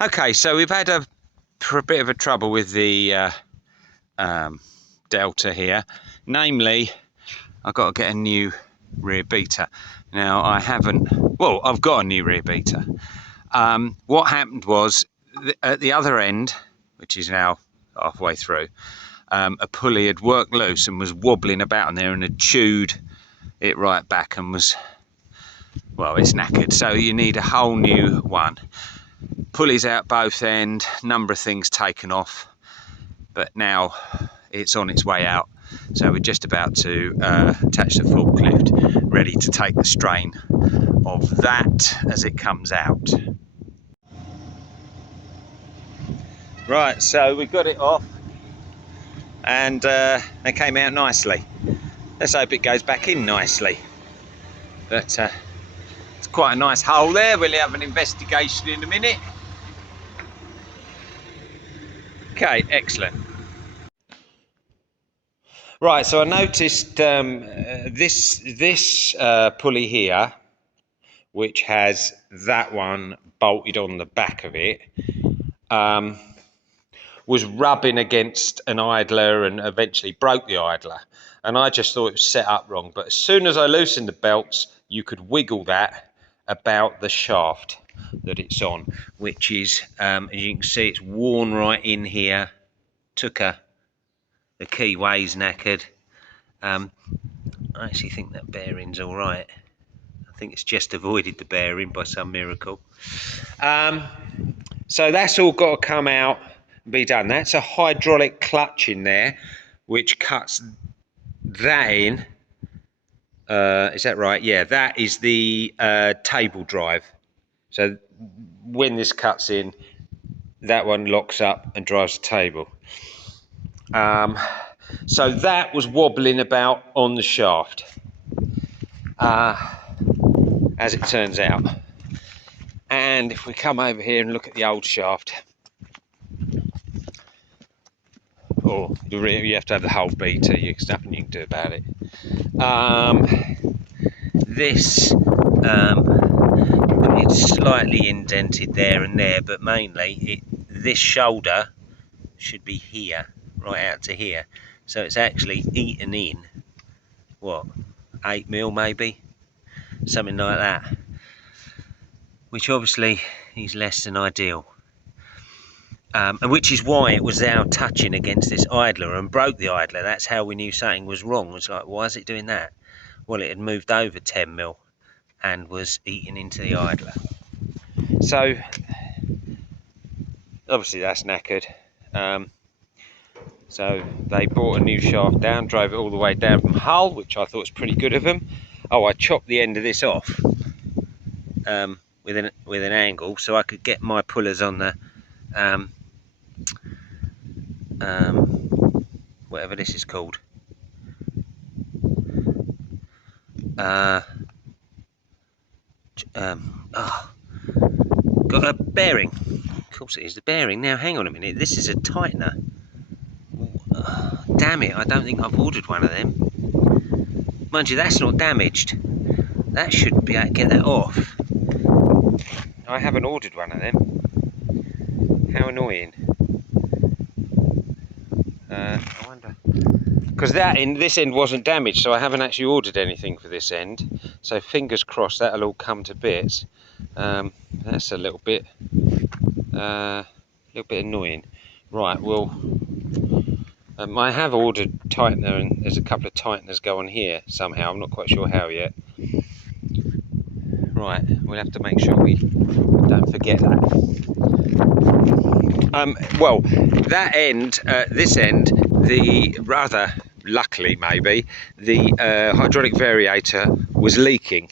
Okay, so we've had a bit of a trouble with the Delta here. Namely, I've got to get a new rear beater. Now, I haven't... Well, I've got a new rear beater. What happened was, at the other end, which is now halfway through, a pulley had worked loose and was wobbling about in there and had chewed it right back and was... Well, it's knackered, so you need a whole new one. Pulleys out both end, number of things taken off, but now it's on its way out. So we're just about to attach the forklift, ready to take the strain of that as it comes out. Right, so we got it off and they came out nicely. Let's hope it goes back in nicely. But it's quite a nice hole there. We'll have an investigation in a minute. Okay, excellent. Right, so I noticed this pulley here, which has that one bolted on the back of it, was rubbing against an idler and eventually broke the idler. And I just thought it was set up wrong. But as soon as I loosened the belts, you could wiggle that about the shaft that it's on, which is, as you can see, it's worn right in here. The keyway's knackered. I actually think that bearing's all right. I think it's just avoided the bearing by some miracle. So that's all got to come out and be done. That's a hydraulic clutch in there, which cuts that in. Is that right? Yeah, that is the table drive. So when this cuts in, that one locks up and drives the table. So that was wobbling about on the shaft, as it turns out. And if we come over here and look at the old shaft, you have to have the whole beater, there's nothing you can do about it. It's slightly indented there and there, but mainly this shoulder should be here, right out to here. So it's actually eaten in, what, 8mm maybe? Something like that. Which obviously is less than ideal. And which is why it was now touching against this idler and broke the idler. That's how we knew something was wrong. It was like, why is it doing that? Well, it had moved over 10mm and was eating into the idler. So obviously that's knackered. So they brought a new shaft down, drove it all the way down from Hull, which I thought was pretty good of them. Oh, I chopped the end of this off with an angle so I could get my pullers on the whatever this is called. Got a bearing. Of course it is the bearing. Now hang on a minute, this is a tightener. Damn it, I don't think I've ordered one of them. Mind you, that's not damaged. That should be able to get that off. I haven't ordered one of them. How annoying. I wonder... Because this end wasn't damaged, so I haven't actually ordered anything for this end. So fingers crossed that'll all come to bits. That's a little bit annoying. Right, well, I have ordered tightener, and there's a couple of tighteners go on here somehow. I'm not quite sure how yet. Right, we'll have to make sure we don't forget that. Well, that end, this end, rather luckily maybe, the hydraulic variator was leaking.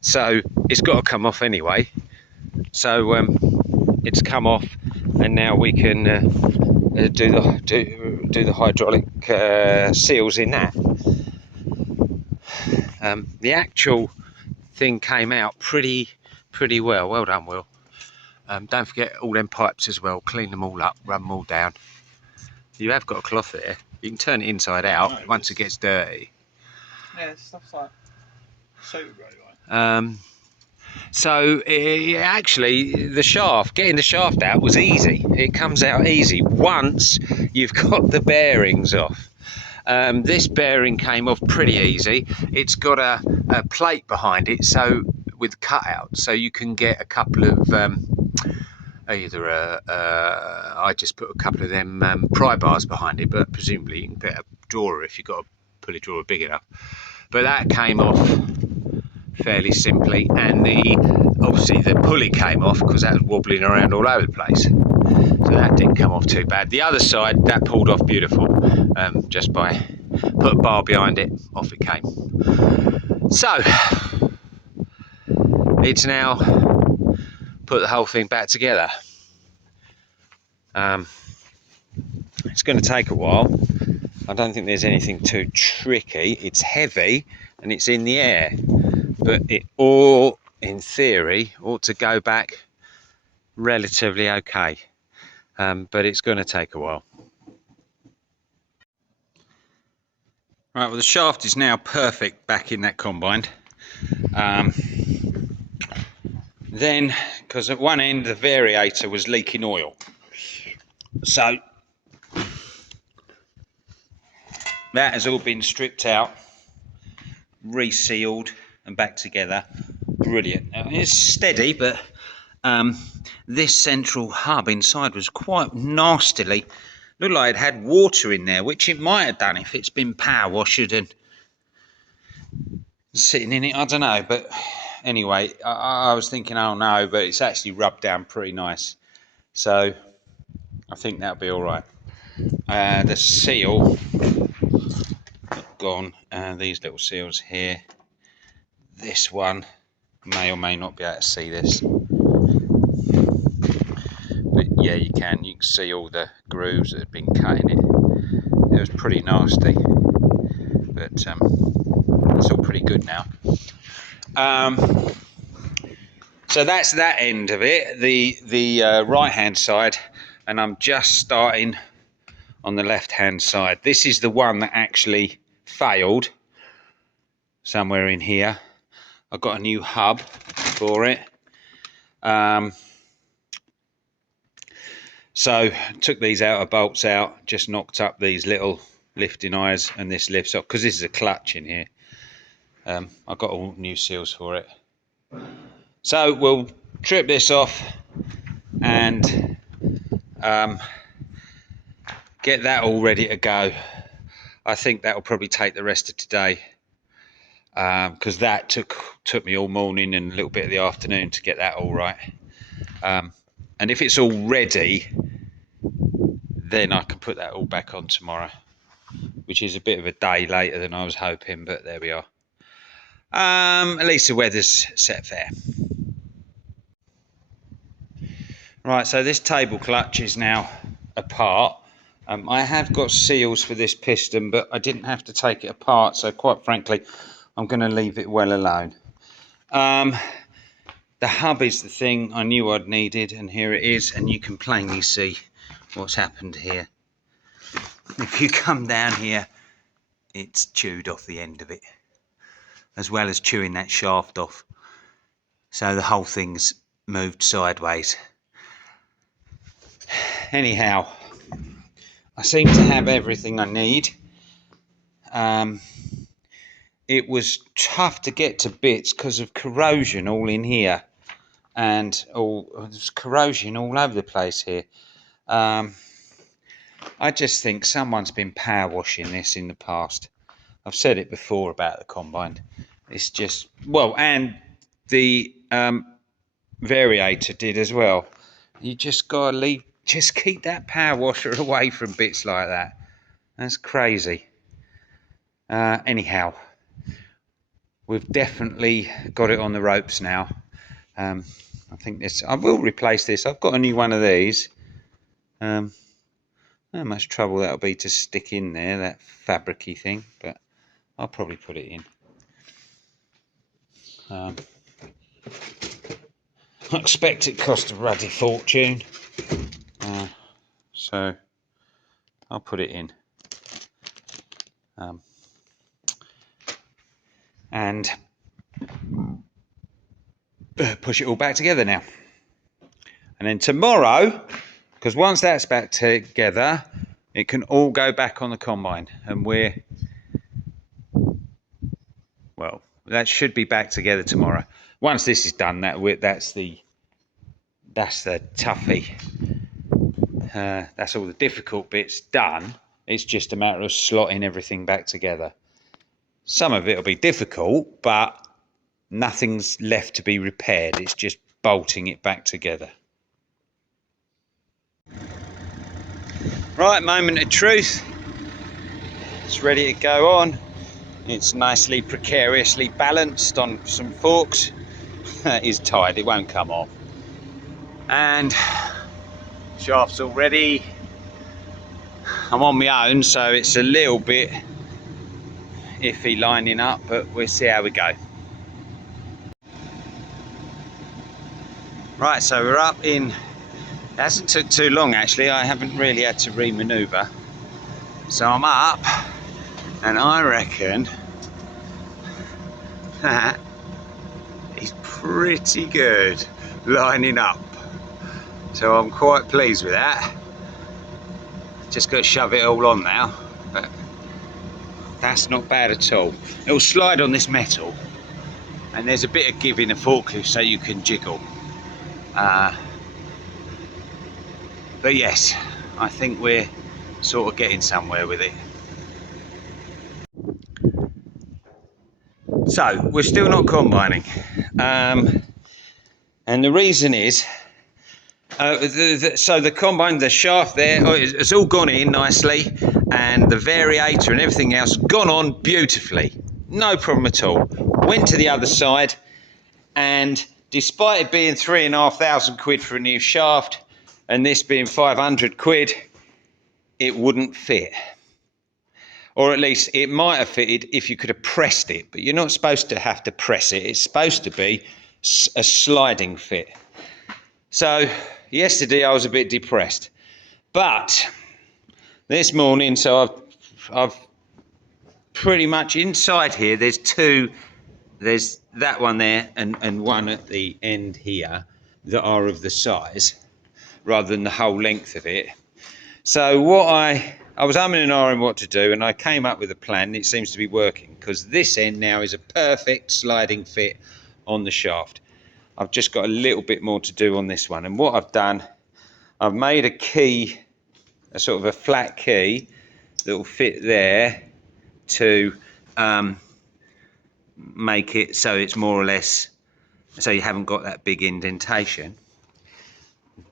So it's got to come off anyway. So it's come off, and now we can do the hydraulic seals in that. The actual thing came out pretty well. Well done, Will. Don't forget all them pipes as well. Clean them all up, rub them all down. You have got a cloth there. You can turn it inside out once it gets dirty. Yeah, stuff's like super great, right? So actually, getting the shaft out was easy. It comes out easy once you've got the bearings off. This bearing came off pretty easy. It's got a plate behind it, so with cutouts, so you can get a couple of I just put a couple of them pry bars behind it, but presumably you can put a drawer if you've got a pulley drawer big enough. But that came off fairly simply, and obviously the pulley came off because that was wobbling around all over the place. So that didn't come off too bad. The other side, that pulled off beautiful, just by put a bar behind it, off it came. So it's now put the whole thing back together. It's going to take a while. I don't think there's anything too tricky. It's heavy and it's in the air, but it all, in theory, ought to go back relatively okay. But it's going to take a while. Right, well, the shaft is now perfect back in that combine. Then, because at one end the variator was leaking oil, so that has all been stripped out, resealed and back together. Brilliant. Now, it's steady, but this central hub inside was quite nastily, looked like it had water in there, which it might have done if it's been power washed and sitting in it, I don't know. But anyway, I was thinking, oh no, but it's actually rubbed down pretty nice, so I think that'll be all right. The seal gone, these little seals here. This one may or may not be able to see this, but yeah, you can see all the grooves that have been cut in it. It was pretty nasty, but it's all pretty good now. So that's that end of it, the right hand side, and I'm just starting on the left hand side. This is the one that actually failed somewhere in here. I've got a new hub for it. So took these outer bolts out, just knocked up these little lifting eyes, and this lifts up because this is a clutch in here. I've got all new seals for it. So we'll trip this off and get that all ready to go. I think that will probably take the rest of today, because that took me all morning and a little bit of the afternoon to get that all right. And if it's all ready, then I can put that all back on tomorrow, which is a bit of a day later than I was hoping, but there we are. At least the weather's set fair. Right, so this table clutch is now apart. I have got seals for this piston, but I didn't have to take it apart, so quite frankly, I'm going to leave it well alone. The hub is the thing I knew I'd needed, and here it is, and you can plainly see what's happened here. If you come down here, it's chewed off the end of it, as well as chewing that shaft off. So the whole thing's moved sideways. Anyhow, I seem to have everything I need. It was tough to get to bits because of corrosion all in here, and there's corrosion all over the place here. I just think someone's been power washing this in the past. I've said it before about the combine. It's just, well, and the variator did as well. You just gotta just keep that power washer away from bits like that. That's crazy. Anyhow, we've definitely got it on the ropes now. I think I will replace this. I've got a new one of these. How much trouble that'll be to stick in there, that fabricy thing, but I'll probably put it in. I expect it cost a ruddy fortune, so I'll put it in. And push it all back together now. And then tomorrow, because once that's back together, it can all go back on the combine, and well, that should be back together tomorrow. Once this is done, that's the toughie. That's all the difficult bits done. It's just a matter of slotting everything back together. Some of it will be difficult, but nothing's left to be repaired. It's just bolting it back together. Right, moment of truth. It's ready to go on. It's nicely precariously balanced on some forks. It is tight, it won't come off. And shaft's all ready. I'm on my own, so it's a little bit iffy lining up, but we'll see how we go. Right, so we're up in, it hasn't took too long actually, I haven't really had to re-manoeuvre. So I'm up, and I reckon that is pretty good lining up. So I'm quite pleased with that. Just got to shove it all on now, but that's not bad at all. It'll slide on this metal, and there's a bit of give in the forklift so you can jiggle. But yes, I think we're sort of getting somewhere with it. So we're still not combining, and the reason is so the combine, the shaft there, it's all gone in nicely, and the variator and everything else gone on beautifully, no problem at all. Went to the other side, and despite it being £3,500 for a new shaft and this being 500 quid, it wouldn't fit. Or at least it might have fitted if you could have pressed it, but you're not supposed to have to press it. It's supposed to be a sliding fit. So yesterday I was a bit depressed, but this morning, so I've pretty much inside here, there's that one there and one at the end here that are of the size rather than the whole length of it. So what I was umming and ahhing what to do, and I came up with a plan. It seems to be working, because this end now is a perfect sliding fit on the shaft. I've just got a little bit more to do on this one, and what I've done, I've made a key, a sort of a flat key that will fit there to make it so it's more or less, so you haven't got that big indentation.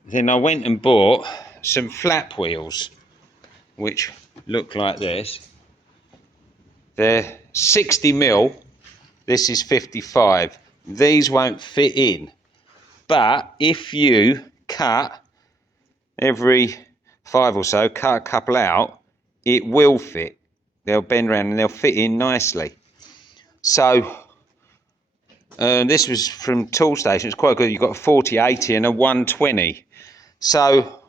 Then I went and bought some flap wheels, which look like this. They're 60mm, this is 55. These won't fit in, but if you cut every 5 or so, cut a couple out, it will fit. They'll bend around and they'll fit in nicely. So this was from Toolstation. It's quite good. You've got a 40/80 and a 120. So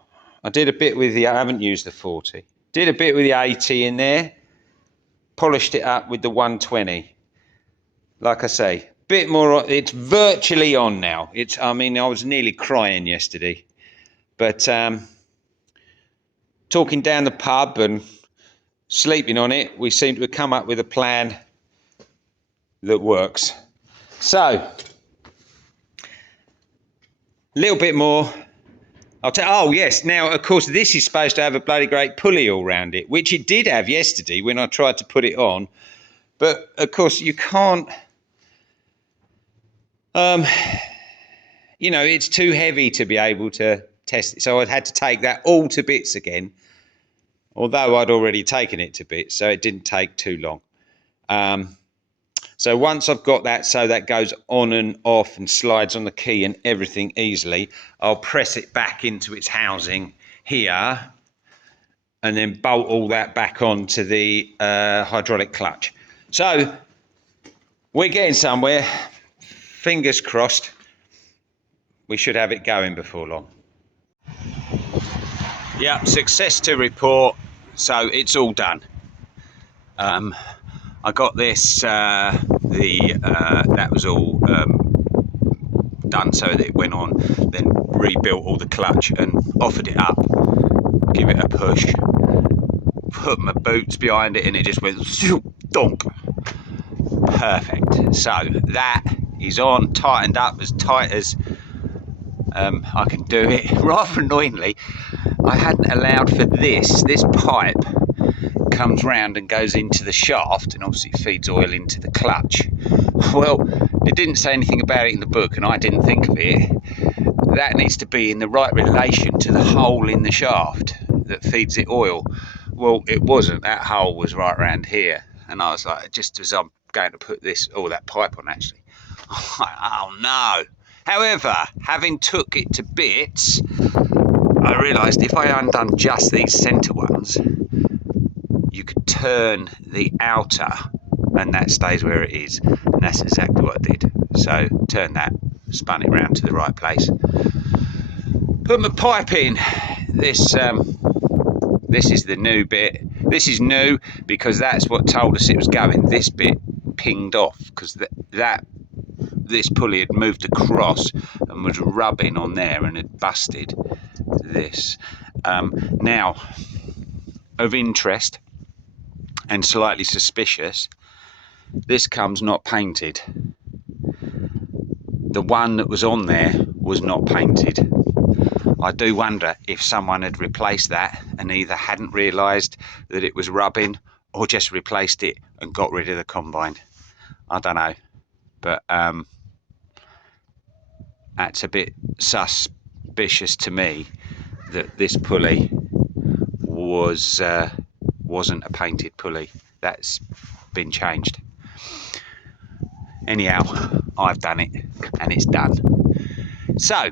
I did a bit with the, I haven't used the 40. Did a bit with the 80 in there, polished it up with the 120. Like I say, bit more, it's virtually on now. I mean, I was nearly crying yesterday, but talking down the pub and sleeping on it, we seem to have come up with a plan that works. So, a little bit more. Oh yes, now of course this is supposed to have a bloody great pulley all round it, which it did have yesterday when I tried to put it on, but of course you can't, you know, it's too heavy to be able to test it, so I'd had to take that all to bits again, although I'd already taken it to bits, so it didn't take too long. So once I've got that so that goes on and off and slides on the key and everything easily, I'll press it back into its housing here and then bolt all that back onto the hydraulic clutch. So we're getting somewhere. Fingers crossed. We should have it going before long. Yeah, success to report. So it's all done. I got this, that was all done so that it went on, then rebuilt all the clutch and offered it up, give it a push, put my boots behind it, and it just went donk. Perfect. So that is on, tightened up as tight as I can do it. Rather annoyingly, I hadn't allowed for this pipe comes round and goes into the shaft and obviously feeds oil into the clutch. Well, it didn't say anything about it in the book and I didn't think of it. That needs to be in the right relation to the hole in the shaft that feeds it oil. Well, it wasn't. That hole was right around here, and I was like, just as I'm going to put that pipe on, actually, I'm like, oh no. However, having took it to bits, I realised if I undone just these centre ones, you could turn the outer and that stays where it is, and that's exactly what I did. So turn that, spun it round to the right place, put my pipe in. This is the new bit. This is new because that's what told us it was going. This bit pinged off because this pulley had moved across and was rubbing on there and had busted this. Now, of interest and slightly suspicious, this comes not painted. The one that was on there was not painted. I do wonder if someone had replaced that and either hadn't realised that it was rubbing or just replaced it and got rid of the combine. I don't know, but that's a bit suspicious to me that this pulley wasn't a painted pulley. That's been changed. Anyhow, I've done it and it's done. So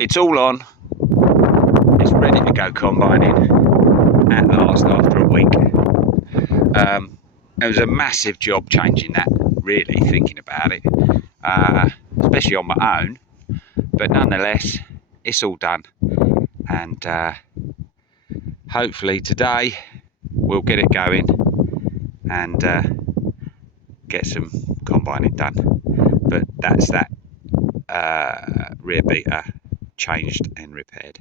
it's all on. It's ready to go combining at last after a week. It was a massive job changing that, really, thinking about it, especially on my own, but nonetheless it's all done, and hopefully today we'll get it going and get some combining done. But that's that rear beater changed and repaired.